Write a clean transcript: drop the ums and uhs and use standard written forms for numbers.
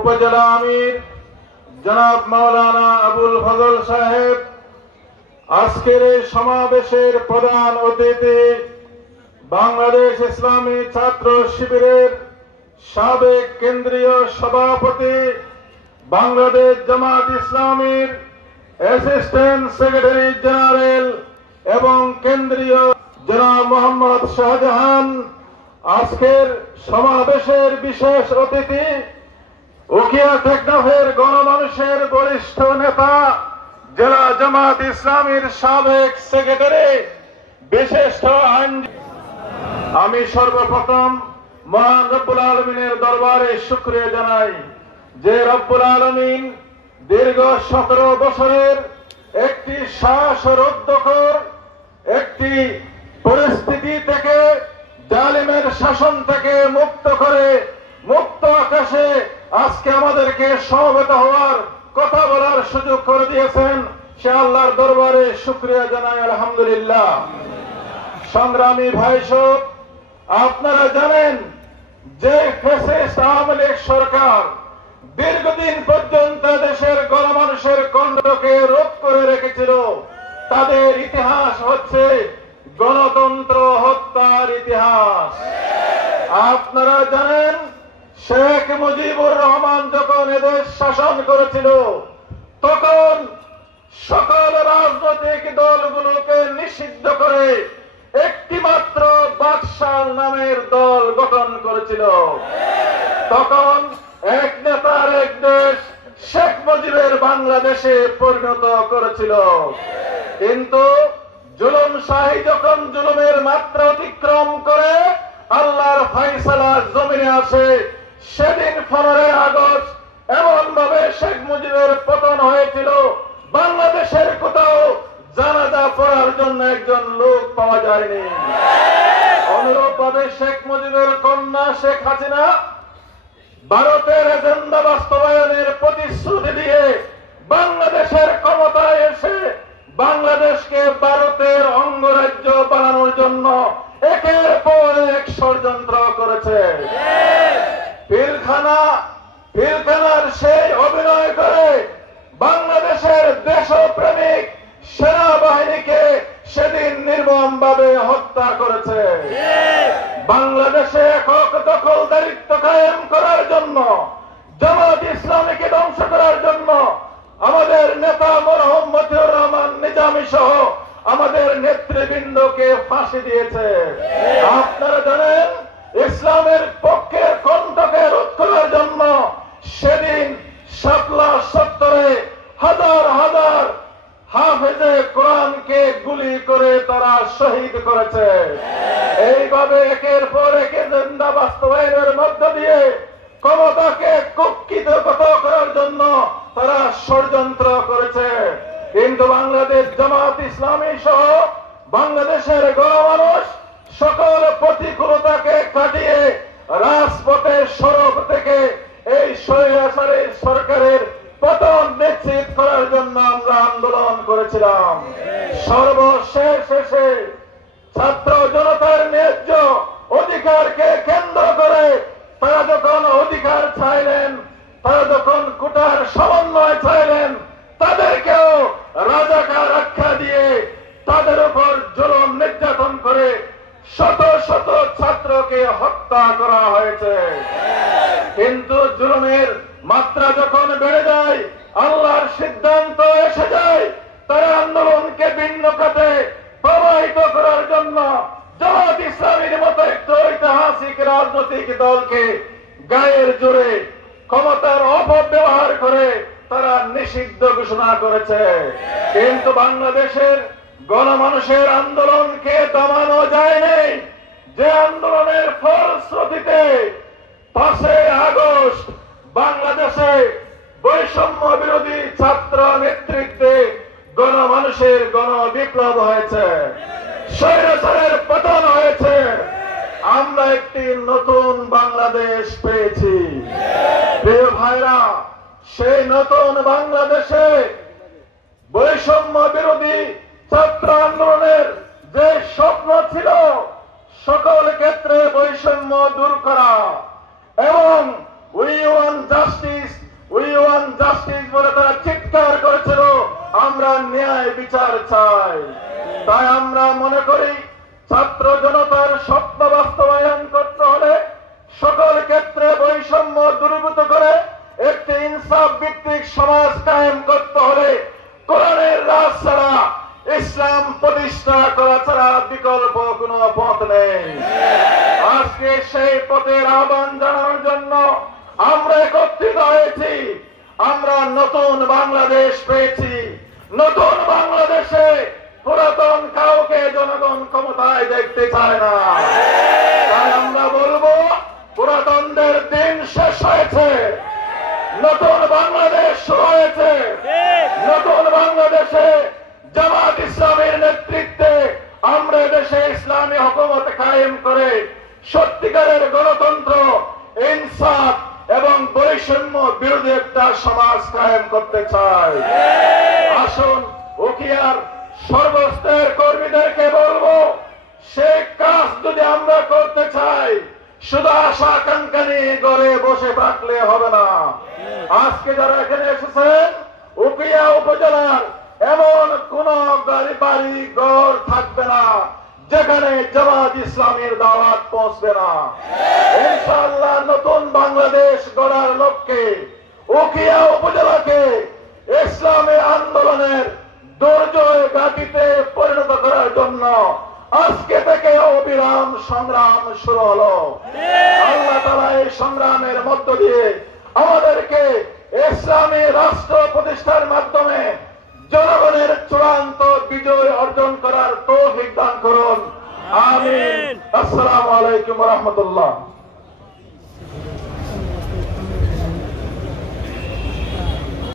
উপজেলা আমির জনাব মাওলানা আবুল ফজল সাহেব, আজকের এই সমাবেশের প্রধান অতিথি বাংলাদেশ ইসলামী ছাত্র শিবিরের সাবেক কেন্দ্রীয় সভাপতি, বাংলাদেশ জামাত ইসলামীর অ্যাসিস্ট্যান্ট সেক্রেটারি জেনারেল এবং কেন্দ্রীয় জনাব মোহাম্মদ শাহজাহান, আজকের সমাবেশের বিশেষ অতিথি উখিয়া টেকনাফের গণমানুষের বরিষ্ঠ নেতা জেলা জামাত ইসলামীর সাবেক সেক্রেটারি বিশিষ্ট আইনজীবী। আমি সর্বপ্রথম মহান রব্বুল আলমিনের দরবারে শুকরিয়া জানাই যে রব্বুল আলমিন দীর্ঘ 17 বছরের একটি শ্বাসরুদ্ধকর একটি পরিস্থিতি থেকে, জালিমের শাসন থেকে মুক্ত করে মুক্ত আকাশে আজকে আমাদেরকে সমবেত হওয়ার, কথা বলার সুযোগ করে দিয়েছেন। সে আল্লাহর দরবারে শুকরিয়া জানাই, আলহামদুলিল্লাহ। সংগ্রামী ভাইসব, আপনারা জানেন যে ফ্যাসিস্ট আওয়ামী লীগ সরকার দীর্ঘদিন পর্যন্ত দেশের গণমানুষের কণ্ঠকে রোধ করে রেখেছিল। তাদের ইতিহাস হচ্ছে গণতন্ত্র হত্যার ইতিহাস। আপনারা জানেন শেখ মুজিবুর রহমান যখন এদেশ শাসন করেছিল, তখন সকল রাজনৈতিক দলগুলোকে নিষিদ্ধ করে একটি মাত্র বাদশাহ নামের দল গঠন করেছিল। তখন এক নেতার এক দেশ শেখ মুজিবের বাংলাদেশে পরিণত করেছিল। কিন্তু জুলুম শাহী যখন জুলুমের মাত্রা অতিক্রম করে আল্লাহর ফায়সালার জমিনে আসে, সেদিন 15 আগস্ট এমন ভাবে শেখ মুজিবের পতন হয়েছিল, বাংলাদেশের কোথাও জানাজা পড়ার জন্য একজন লোক পাওয়া যায়নি। অনুরূপ ভাবে শেখ মুজিবের কন্যা শেখ হাসিনা ভারতের এজেন্ডা বাস্তবায়নের প্রতিশ্রুতি দিয়ে বাংলাদেশের ক্ষমতায় এসে বাংলাদেশকে ভারতের অঙ্গরাজ্য বানানোর জন্য একের পর এক ষড়যন্ত্র করেছে। পিলখানার সেই অভিনয় করে বাংলাদেশের দেশপ্রেমিক সেনাবাহিনীকে সেদিন নির্মম ভাবে হত্যা করেছে। বাংলাদেশে একক দখলদারিত্ব কায়েম করার জন্য, জামাত ইসলামীকে ধ্বংস করার জন্য আমাদের নেতা মরহুম মতিউর রহমান নিজামী সহ আমাদের নেতৃবৃন্দকে ফাঁসি দিয়েছে। আপনারা জানেন ইসলামের পক্ষের কণ্ঠকে রোধ করার জন্য সেদিন শাপলা চত্বরে হাজার হাজার হাফেজে কোরআনকে গুলি করে তারা শহীদ করেছে। এইভাবে একের পর এক এজেন্ডা বাস্তবায়নের মধ্য দিয়ে ক্ষমতাকে কুক্ষিগত করার জন্য তারা ষড়যন্ত্র করেছে। কিন্তু বাংলাদেশ জামাত ইসলামী সহ বাংলাদেশের গণমানুষ সকল প্রতিকূলতাকে কাটিয়ে রাজপথে সড়ক থেকে এই স্বৈরাচারী সরকারের পতন নিশ্চিত করার জন্য আমরা আন্দোলন করেছিলাম। সর্বশেষ এসে ছাত্র জনতার ন্যায্য অধিকারকে কেন্দ্র করে তারা যখন অধিকার চাইলেন, তারা যখন কোটার সমন্বয় চাইলেন, তাদেরকেও রাজাকার আখ্যা দিয়ে তাদের উপর জুলুম নির্যাতন করে শত শত ছাত্রকে হত্যা করা হয়েছে। কিন্তু জুলুমের মাত্রা যখন বেড়ে যায়, আল্লাহর সিদ্ধান্ত এসে যায়, তারা আন্দোলনকে ভিন্ন খাতে প্রবাহিত করার জন্য জামাত ইসলামীর মতো একটি ঐতিহাসিক রাজনৈতিক দলকে গায়ের জোরে ক্ষমতার অপব্যবহার করে তারা নিষিদ্ধ ঘোষণা করেছে। কিন্তু বাংলাদেশের গণমানুষের আন্দোলনকে দমানো যায়নি। যে আন্দোলনের ফলশ্রুতিতে 5 আগস্ট বাংলাদেশে বৈষম্য বিরোধী ছাত্র নেতৃত্বে গণমানুষের গণবিপ্লব হয়েছে, স্বৈরাচারের পতন হয়েছে, আমরা একটি নতুন বাংলাদেশ পেয়েছি। প্রিয় ভাইরা, সেই নতুন বাংলাদেশে বৈষম্য বিরোধী ছাত্র আন্দোলনের যে স্বপ্ন ছিল সকল ক্ষেত্রে বৈষম্য দূর করা এবং উই ওয়ান্ট জাস্টিস বিচার চাই। তাই আমরা মনে করি ছাত্র জনতার স্বপ্ন বাস্তবায়ন করতে হলে সকল ক্ষেত্রে বৈষম্য দূরীভূত করে একটি ইনসাফ ভিত্তিক সমাজ কায়েম করতে হলে কোরআনের রাজ ছাড়া, ইসলাম প্রতিষ্ঠা করা ছাড়া বিকল্প কোনো পথ নেই। আজকে সেই পথের আহ্বান জানানোর জন্য আমরা একত্রিত হয়েছি। আমরা নতুন বাংলাদেশ পেয়েছি। নতুন বাংলাদেশে পুরাতন কাউকে জনগণ ক্ষমতায় দেখতে চায় না। তাই আমরা বলবো পুরাতনদের দিন শেষ হয়েছে, নতুন বাংলাদেশ শুরু হয়েছে। নতুন বাংলাদেশে জামাত ইসলামের নেতৃত্বে আমরা দেশে ইসলামী হুকুমত কায়েম করে সত্যিকারের গণতন্ত্র, ইনসাফ এবং বৈষম্য বিরোধী একটা সমাজ কায়েম করতে চাই। আসুন উখিয়ার সর্বস্তরের কর্মীদেরকে বলবো, সে কাজ যদি আমরা করতে চাই শুধু আশা আকাঙ্ক্ষা নিয়ে ঘরে বসে থাকলে হবে না। আজকে যারা এখানে এসেছেন, উখিয়া উপজেলার এমন কোন বাড়ি ঘর থাকবে না যেখানে জামাত ইসলামের দাওয়াত পৌঁছবে না। ইনশাআল্লাহ নতুন বাংলাদেশ গড়ার লক্ষ্যে উখিয়া উপজেলাকে ইসলামী আন্দোলনের দুর্জয় ঘাঁটিতে পরিণত করার জন্য আজকে থেকে অবিরাম সংগ্রাম শুরু হলো। আল্লাহ তাআলা এই সংগ্রামের মধ্য দিয়ে আমাদেরকে ইসলামী রাষ্ট্র প্রতিষ্ঠার মাধ্যমে জনগণের চূড়ান্ত বিজয় অর্জন করার তৌফিক দান করুন। আমিন। আসসালামু আলাইকুম ওয়া রাহমাতুল্লাহ।